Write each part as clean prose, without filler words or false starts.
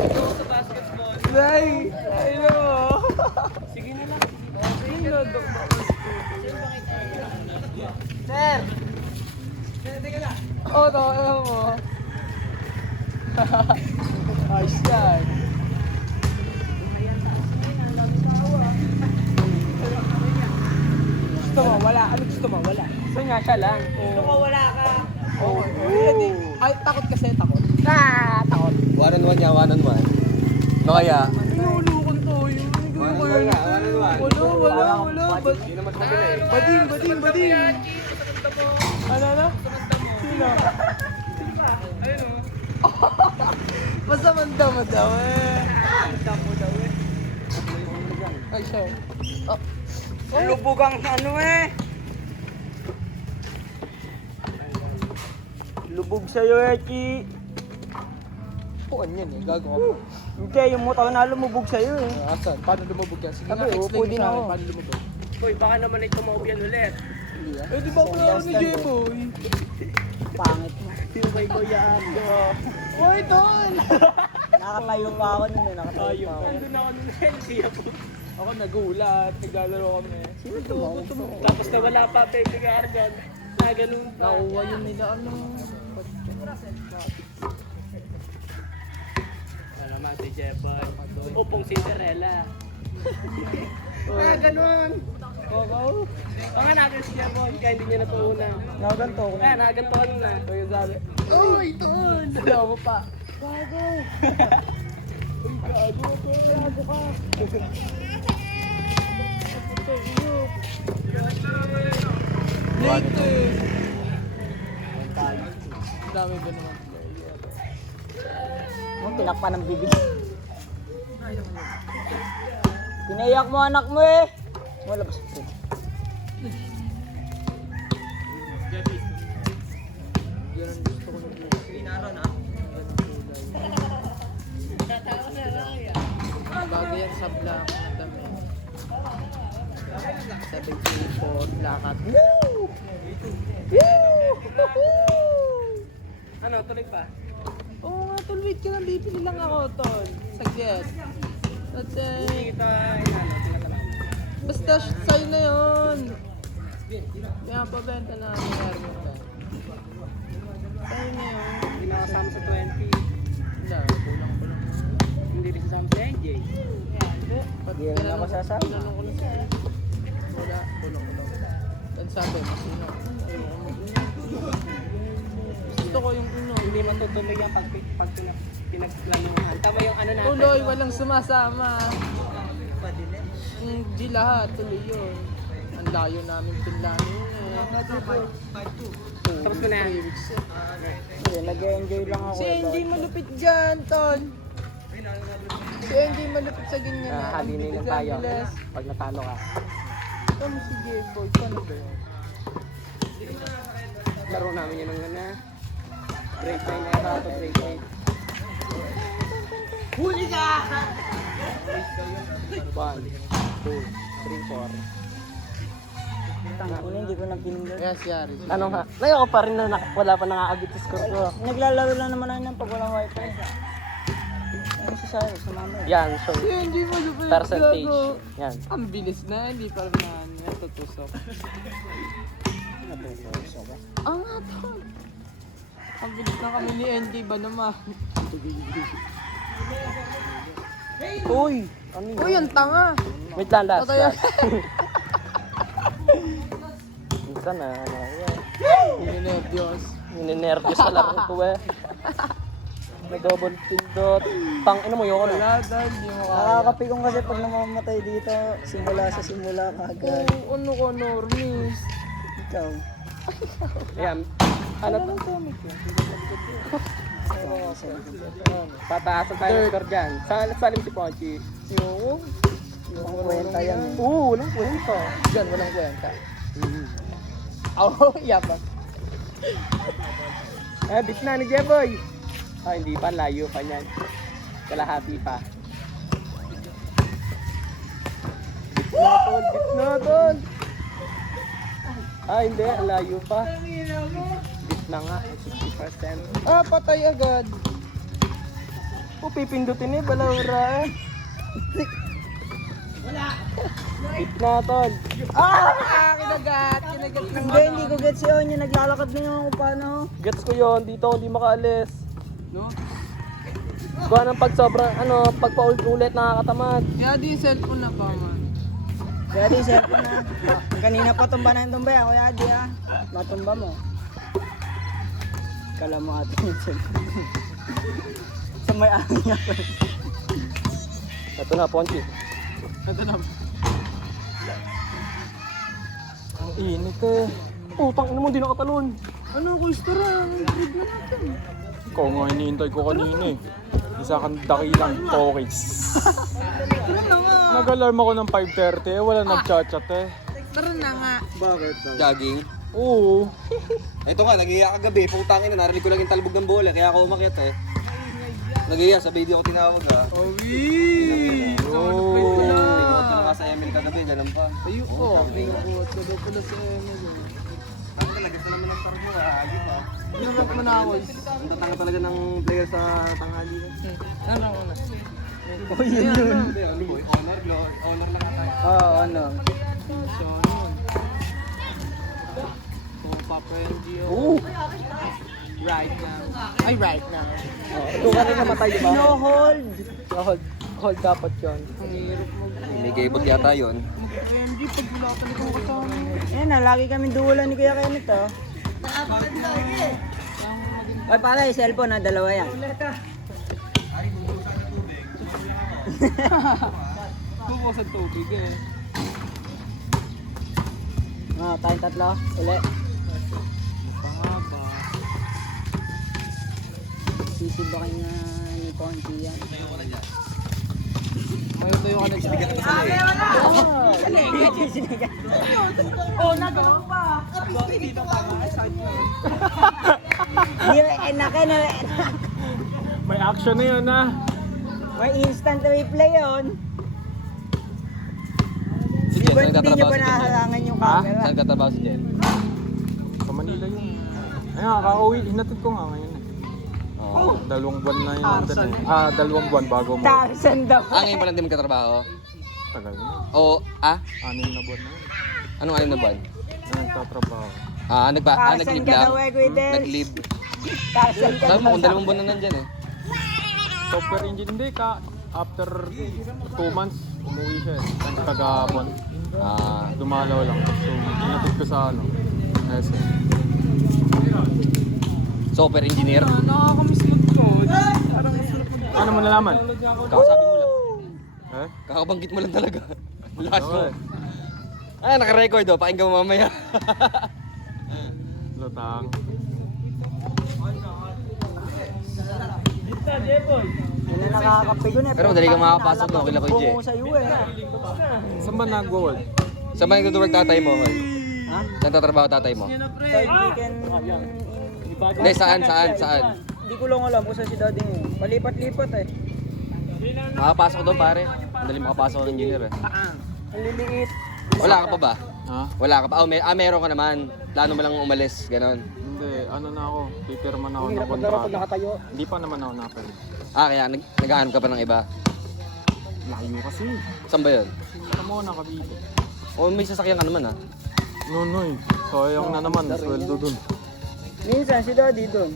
Ito sa basketball. Nay! Ay mo! Sige na lang. Ay, nadok ba ang studio? Sir! Sir, teka lang. Oo, alam mo. Ayos yan. Gusto mo, wala. Ano gusto mo? Wala. Gusto nga siya lang. Gusto mo wala ka. Oo. Ay, takot kasi, takot. Takot. One on one niya, one on one. No kaya? Pinulukon to. Yun. One on one nga, one on one. Wala. Hindi naman mabili. Bading. Ano? Sino? Ayun o. Masamanda mo daw eh. Damo daw eh. Ay, siya. Lubog ang ano eh. Lubog sa'yo eh, Chi. Puan yan eh, gagawa mo. Hindi, yung motor na lumubog sa'yo eh. Asan? Paano lumubog yan? Sige Sabi, nga, upo explain din din ako. ako. Paano lumubog? Uy, baka naman ito maubyan ulit. Eh, di ba ako ni Jeboy? Pangit mo. Yung kay Kuya Ando. Uy, tol! Nakatayo pa ako nun eh, nakatayo pa ako. Nandun ako nun eh, siya po. Ako nagulat, naglalaro kami. Sino to? Tapos nawala pa, baby Gargan. Na ganun pa. Nakuha yun nila, ano? Ano naman si Jeboy. Upong Cinderella. Ganun. Oo. Baka natin si Jeboy, kaya hindi niya natuuna. Nakaganto ko Kaya nakaganto ka na. Kaya sabi, Uy, tol! sabi mo pa, gago! Uy, gago ka! Late eh! Ang dami ba naman player? Ang tinakpan ng bibig. Pinayak mo anak mo eh. Wala ba sa Yan ang gusto ko ng buhay. Pinaro na. Bago yan sa black ang dami. 74 lakat. Ano, tuloy pa? Oo nga, tol, wait ka lang. Bibili lang ako, tol. Saglit. That's Hindi it. kita tinatamaan. Basta sa'yo na yun. Pinapabenta na ang hermit ka. Sa'yo na yun. Hindi na kasama sa 20. Wala, kulang ko lang. Hindi rin kasama sa NJ. Pati Hindi na ako sasama. tinanong ko na sa'yo. Wala, kulang ko lang. Yan sabi, masino. Gusto ko yung uno. Hindi matutuloy yan pag pinagplanuhan. Tama yung ano natin. Tuloy, walang sumasama. Hindi lahat, tuloy yun. Ang layo namin pinlano yun eh. Tapos mo na yan. 3 weeks eh. Hindi, nag-enjoy lang ako. Si NJ malupit dyan, Ton. Si NJ malupit sa ganyan na. Halinin lang tayo. Pag natalo ka. Tama si J-Boy, paano ba yun? Laro namin yun ng ano. Grade 9 na ito, grade 8. Huli ka! 1, 2, 3, 4. Hindi ko na pinindot. Yes, Yari. Ano nga? Ngayon ako pa rin na wala pa nakakabit sa score ko. Naglalaro lang naman ako ng pag walang wifi. Ano si Sayo sa mama? Yan, so Si NJ malupit. percentage. gago. Yan. Ang bilis na, hindi pa rin na natutusok. Ah nga, Ton. Ang bilis na kami ni NJ ba naman? Uy! Ano yun? Uy, ang tanga. Wait lang, last. Tataya. Minsan na, Ninenervyos. ninenervyos sa laro ko eh. Nag-double pindot. Pang ino mo yun. Wala, dahil di mo kaya. Nakakapigong kasi pag namamatay dito, simula sa simula kagad. Oh, ano ko, normies. Ikaw. Ayan. Ano to? Pataasan tayo ng score dyan. Salim si Ponchi. Yung? Ang kwenta yan. Oo, walang kwenta. Diyan, walang kwenta. Oh, yabang. Bit na ni Jeboy. Ah, hindi pa. Layo pa niyan. Kalahati pa. Bit na, tol. Ah, hindi. Layo pa. Bit na nga. 60%. Ah, patay agad. Pipindutin eh, balawra. Hit na, tol. Kinagat hindi ko get si Onya, naglalakad na yung kung paano. Gets ko yon, dito ako hindi makaalis. No? Gawa ng pag sobrang, pag paulit-ulit nakakatamad. Kaya di cellphone na pa man. Kaya di cellphone na. Kanina pa tumba na yung tumba yan, kuya di ah. Matumba mo. Kala mo atin yung cellphone. Sa may akin nga pa. Ito na, Ponchi. Ito na. Ang init eh. Putang ina mo, di nakatalon. Ano ko istora? Trip na natin. Ikaw nga hinihintay ko kanina eh. Isa kang dakilang tokis. Tara na nga. Nag-alarm ako ng 5:30 eh, wala nag-chat-chat eh. Tara na nga. Bakit? Jogging. Oo. Ito nga, nag-iiyak kagabi. Putang ina, narinig ko lang yung talbog ng bola. Kaya ako umakyat eh. Nag-iiyak, sa video ko tinawag ha. Owi! Oo. Tinawag ko na sa Emil kagabi, ganun pa. Ayoko. Ayoko. Sabi ko na sa Emil. Ang talaga sa naman ng tarbo ha. Ayun ha. Inangat mo na ako. Ang tatanga talaga ng player sa tanghali. Ano ako na? Oh, yun yun. Hindi, ano boy? Honor lang ata. Oo, ano. So, ano? Kung Papa NGO. Oo. Right now. Ay, right now. Doon ka rin namatay, di ba? No hold. Hold. Hold dapat yun. Ang hirap mag... May kaibot yata yun. MG, pag wala ka nito kasama. Yan na, lagi kami duwalan ni Kuya Kenneth oh. Ay pala, yung cellphone na, dalawa yan. Tumo sa tubig eh. Tayong tatlo, uli. Pangaba. Sisibakin na ni Ponchi yan. May tayo ka na May action na yun ah. May instant replay yun. Si Jen, saan Hindi nyo nagtatrabaho ba si Jen? nahalangan yung Ha? camera? Saan nagtatrabaho si Jen? Sa Manila yun. Ayun, kakauwi. Hinatid ko nga ngayon eh. Oo. 2 buwan na yun nandun eh. 2 buwan bago mo. 1,000 daw. Ah, ngayon pa lang di magtatrabaho? Tagal na. Oo, 6 na buwan na yun. Anong alam na buwan? Na nagtatrabaho. Nag-leave ka lang? daw eh, Kuya Del. Nag-leave. 1,000 ka Sabi mo, kung daw. 2 buwan na nandyan eh. Software engineer. Hindi ka. After 2 months, umuwi siya eh. Tagabon. Ah, Dumalaw lang. So, hinatid ko sa SM. software engineer. Nakakamiss mag-code. Parang masarap mag-code. Ano mo nalaman? Kakasabi mo lang. Eh? Kakabanggit mo lang talaga. Last mo. Oo eh. Ah, naka-record oh. Pakinggan mo mamaya. Lutang. Yun na nakakapigon eh. Pero madali kang makakapasok no, kila Kuya Jay. Bungo sa iyo eh. Saan ba nag-work? Saan ba nag-work tatay mo? Hoy? Ha? Saan tatrabaho tatay mo? Third weekend Hindi, saan? Hindi ko lang alam kung saan si daddy ngayon. Palipat-lipat eh. Makapasok ko doon pare. Madali makapasok ng engineer eh. Ang liliit. Wala ka pa ba? Ha? Wala ka pa? Oh, meron ka naman. Plano mo lang umalis, ganon. Hindi, ano na ako. Pipirma na ako Ang ng hirap maglaro pag kontrata. nakatayo. Hindi pa naman ako nakapag. Ah, kaya naghahanap ka pa ng iba. Layo kasi. Saan ba yun? Saan mo nakabito? Oh, may sasakyan ka naman ah. Nonoy. Sayang na naman. Sweldo dun. Minsan si daddy doon.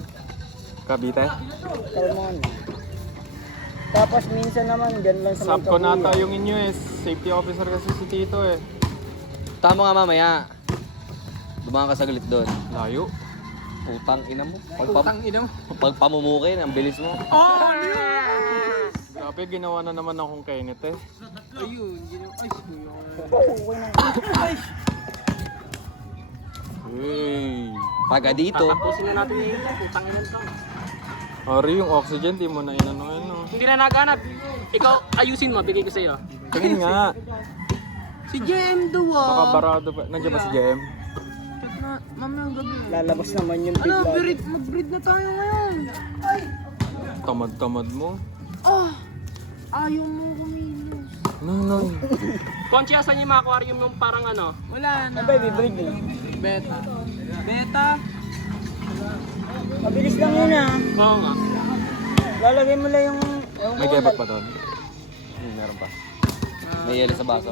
Kabite? Kalmon. Tapos minsan naman dyan lang sa Sub ko nata yung inyo eh. Safety officer kasi si Tito eh. Tama nga mamaya. Dumaan ka saglit doon. Layo. Putang ina mo. ina mo. Pagpamumukin, ang bilis mo. Oh, Grabe, ginawa na naman akong Kenneth eh. ayun. Ay, kuya. Hey. Paga dito. Tapusin na natin yung putang ina to. Ari, yung oxygen, di mo na inano yun. No? Hindi na naghanap. Ikaw, ayusin mo, bigay ko sa'yo. Tingin nga. Si JM daw Baka ah. barado pa. Nandiyan ba si JM? Mamayang gabi. Lalabas naman yung big mag-breed na tayo ngayon. Ay! Tamad-tamad mo. Ayaw mo kumilos. Nonoy. Ponchi, asan yung mga aquarium yung parang ano? Wala na. Baby, breed na. Beta. Beta? Mabilis lang yun ah. Oo nga. Lalagay mo lang yung May gebot pa doon. Meron pa. May yelo sa baso.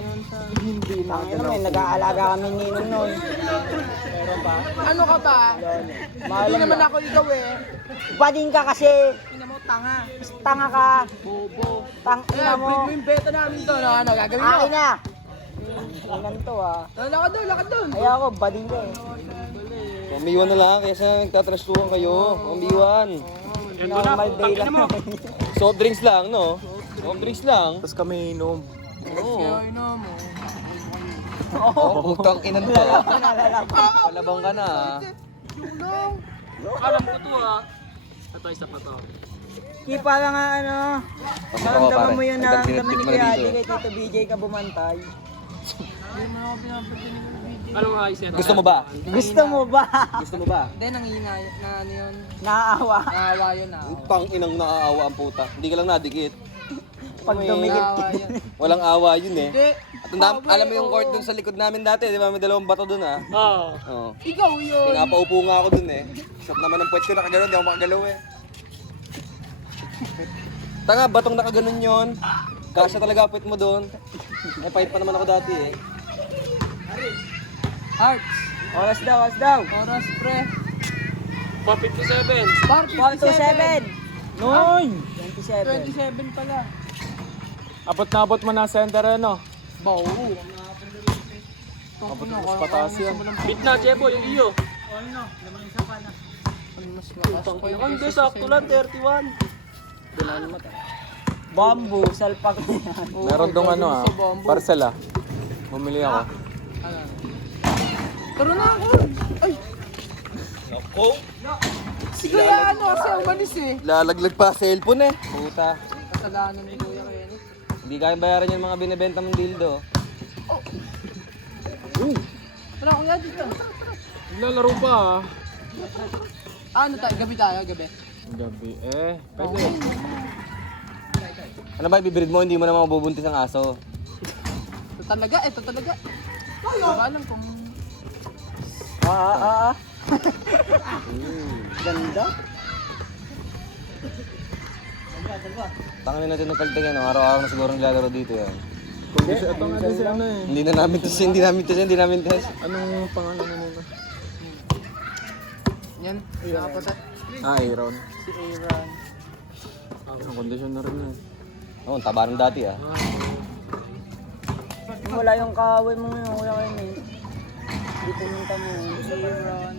Hindi na. Ano may nag-aalaga kami ni Ninong noon. Meron ba? Ano ka ba? Hindi naman ako ikaw eh. Bading ka kasi. Ina mo, tanga. Tanga ka. Bobo. Tangina Kaya, mo. break mo yung beta namin to. Ano, gagawin mo? Akin na. Tingnan to ah. Lakad doon, lakad doon. Ay ako, bading ka eh. Umiwan na lang, kaya sa nagtatrastuhan kayo. Umiwan. Normal day lang. Soft drinks lang, no? Soft drinks lang. Tapos kami inom. Oo. Kaya ina mo. Oh, putang inan to. Palabang ka na, ah. Alam ko to ah. Ito, isa pa to. Kipa lang nga ano. Pasok ako, Naramdaman pare. mo yun na ang Nagtinitip dami ni mo na Kuya dito, Adi eh. kay Tito BJ ka bumantay. Hindi mo ako pinapatin ng video. Anong ayos yan? Gusto mo ba? Gusto mo ba? Gusto mo ba? Hindi, nangihina na ano yun. Naaawa. Naawa yun, naawa. Pang inang naaawa ang puta. Hindi ka lang nadikit. Pag dumikit. Naawa yun. Walang awa yun eh. Hindi. Alam mo yung court dun sa likod namin dati, di ba? May dalawang bato dun ah. Oo. Oo. Ikaw yun. Pinapaupo nga ako dun eh. Shot naman ang puwet ko, nakagano'n, di ako makagalaw eh. Tanga, batong nakaganon yon. Kasya talaga puwet mo dun. May fight pa naman ako dati eh. Hearts. Oras daw, oras daw. Oras, pre. 457. Bar 127. Noy! 27. 27 pala. Abot na abot mo na center ano. Bao. Mas pataas yan. Beat na, Jebo, yung iyo. Mas lakas pa Ang hindi, sakto lang, 31. Bamboo, salpak na yan. Meron dong ano ah. Parcel ah. Bumili ako. Ano? Taro na ako. Ay. Ako? Si Kuya ano kasi umalis eh. Lalaglag pa sa cellphone eh. Puta. Kasalanan ni Kuya Kenny. Hindi kaya bayaran yung mga binibenta mong dildo. Tara Kuya, dito. Naglalaro pa ah. Ano tayo? Gabi tayo, gabi. Gabi eh. Pwede. Ano ba ibibreed mo? Hindi mo naman mabubuntis ang aso. Ito talaga, ito talaga. Hindi ko alam kung... Ganda. Tangin natin ng kaltagan, no? Araw-araw na siguro naglalaro dito yan. Hindi siya ito nga din si ano eh. Hindi namin test. Anong pangalan mo muna? Yan, nakapatat. Ah, Aaron. Si Aaron. Ang kondisyon na rin yan. Oo, ang taba ng dati ah. Wala yung kaaway mo ngayon, kuya kayo eh. Hindi pumunta mo. Si Aaron.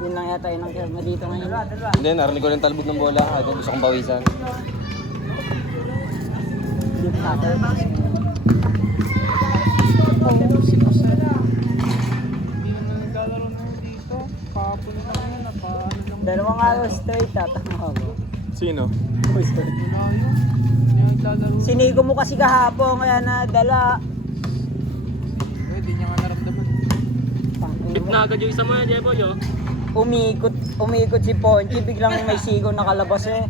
Yun lang yata yun ang kirma dito ngayon. Hindi, narinig ko rin talbog ng bola. Ay, kung gusto kong bawisan. Dito natin. Si Pasera. Hindi na naglalaro na yun dito. Kahapon na lang yun, naka-ano lang. Dalawang araw straight tatama ko. Sino? Wala yun. Hindi na naglalaro. Sinigo mo kasi kahapon kaya nadala. Hindi niya nga naramdaman. Beat na agad yung isa mo yan, Jebo, yo. Umikot si Ponchi, biglang may sigo nakalabas eh.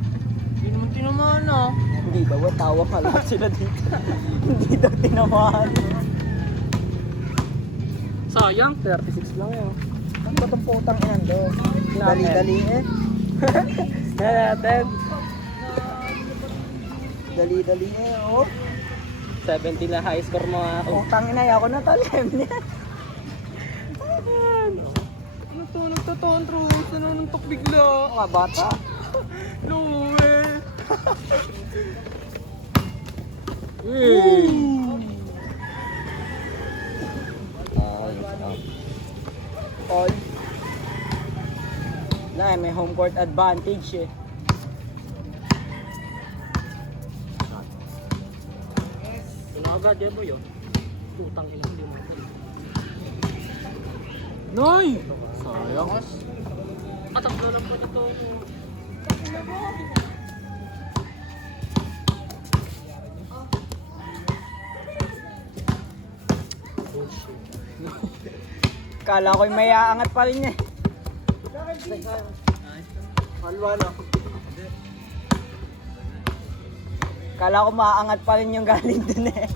Hindi naman tinamaan ah. Hindi daw, tawa ka lang sila dito. Hindi daw tinamaan. Sayang. 36 lang yun. Ano ba itong putang yan do? Dali-dali eh. Yan natin. Dali-dali eh, oh. 70 na high score mo ah. Putang ina, ako na talim niya. Ano to? Nagtatantrus. Nanununtok bigla. Mga bata. No way. All. Na, may home court advantage eh. Yun na agad, Jebo, yo. Putang ina, hindi mo. Noy! Sayang. Atak na lang po nito. Kala ko'y may aangat pa rin niya eh. Halwa na. Kala ko maaangat pa rin yung galing dun eh.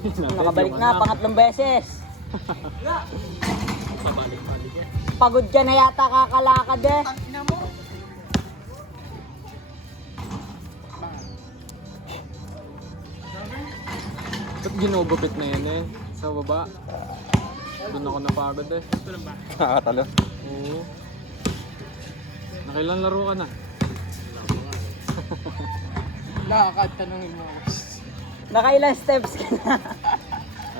Nakabalik na, pangatlong beses. Pagod ka na yata kakalakad eh. Ba't ginugupit na yan eh? Sa baba. Doon ako napagod eh. Nakakatalo. Oo. Nakailang laro ka na? Lakad, tanongin mo ako. Nakailang steps ka na.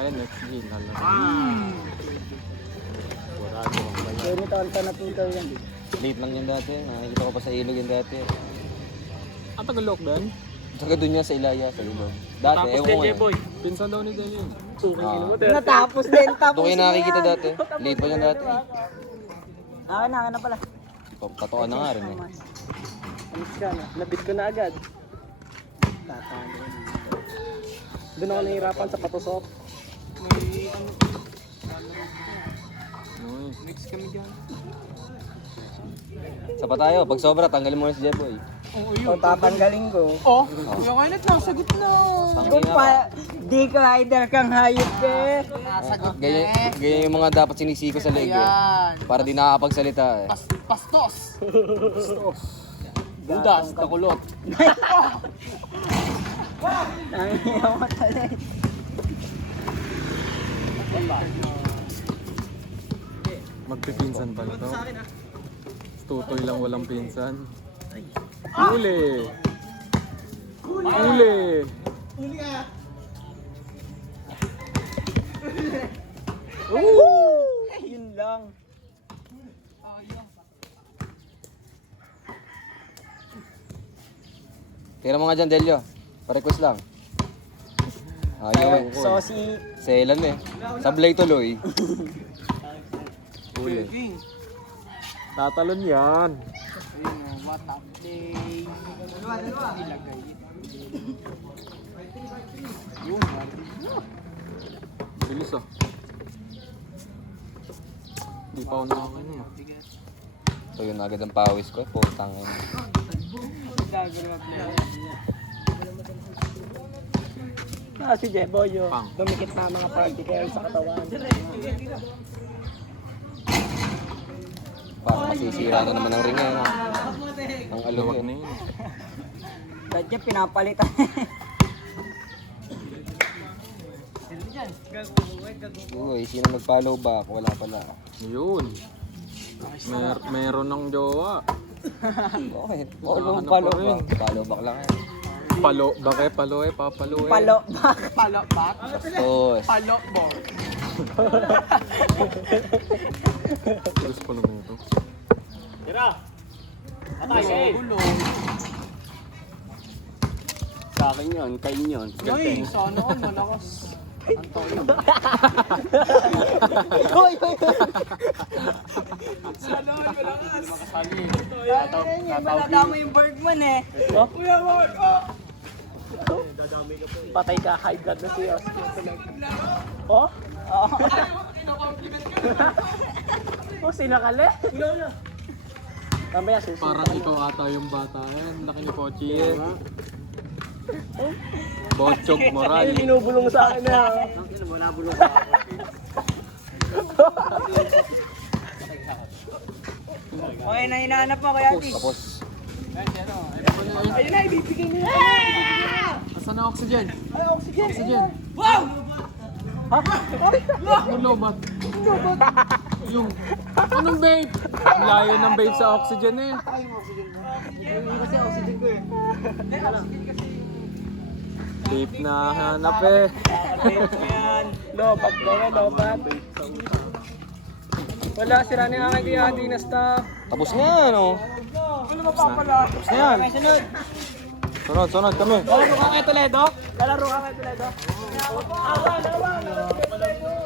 Ayun, next game. Lalo. Pwede ito, natuto yan. Late lang yan dati. Nakikita ko pa sa ilog yan dati. Ah, Tagalog ba yan? Saka doon niya sa Ilaya, sa ilog. Dati, ewan ko ngayon. Pinsan daw ni Daniel. Natapos din, tapos Doon kayo nakikita dati. Late pa yan dati. Akin na pala. Tatuan na nga rin eh. Alis ka na. Nabit ko na agad. Doon ako nahihirapan sa patusok. May ano, Uy. mix kami dyan. Sa pa tayo, pag sobra, tanggalin mo na si Jeboy. Oo, O yun. tatanggalin ko. Oh, Kuya Kenneth, nasa gitna. Kung pa, di ka rider kang hayop eh. Nasa gitna. Ganyan yung mga dapat sinisiko sa leg eh. Ayan. Para di nakakapagsalita eh. Pastos. Budas, nakulot. Nangiyaw mo talit. Magpipinsan pala to. Tutoy lang walang pinsan. Huli! Huli! Yun lang. Tira mo nga dyan, Delio. Pa-request lang. Ayaw eh. So si Selan eh. Sablay tuloy. Huli. King. Tatalon yan. Ayun o, what a day. Nilagay. Yung Bilis ah. Di pa ako nakakain ah. So yun agad ang pawis ko. Putang ina. Si Jeboy yung Pang. dumikit na mga party kayo sa katawan. Parang masisira na naman ang ring eh. No? Ang alo Luwag na eh. yun. dahil niya pinapalitan. Uy, sino nag-follow back? Wala pala. Yun. Meron ng jowa. Okay. Ano Follow pa rin? back. Follow back lang eh. Palo, bakit palo eh, papalo eh. Palo back. Palo back. Tapos. Palo ball. Gusto ko lang ito. Gulo. Sa akin yun, kain yun. Ay, sana all malakas. Antonio. Hoy, hoy, hoy. Sana all malakas. Makasali. Maladama yung Bergman eh. Kuya Mark, oh! Patay ka, high blood na si Oscar talaga. Oh? Oo. Oh, sinakali? Mamaya susunod. Parang ikaw ata yung bata yan. Laki ni Pochi eh. Bochog moral. Ay, binubulong sa akin na. Wala bulong sa akin. Okay, na hinahanap mo kaya Ati. Tapos. Ayun na, ibibigay niya. Asan ang oxygen? Ay, oxygen! Wow! Yung lobat. Yung, anong babe? Ang layo ng babe sa oxygen eh. Babe na hanap eh. Lobat ko, lobat. Wala, sira na yung aking kiyati na staff. Tapos na yan, oh. Tapos na yan. Sunod kami. Lalaro ka kay Toledo? Lalaro ka kay Toledo?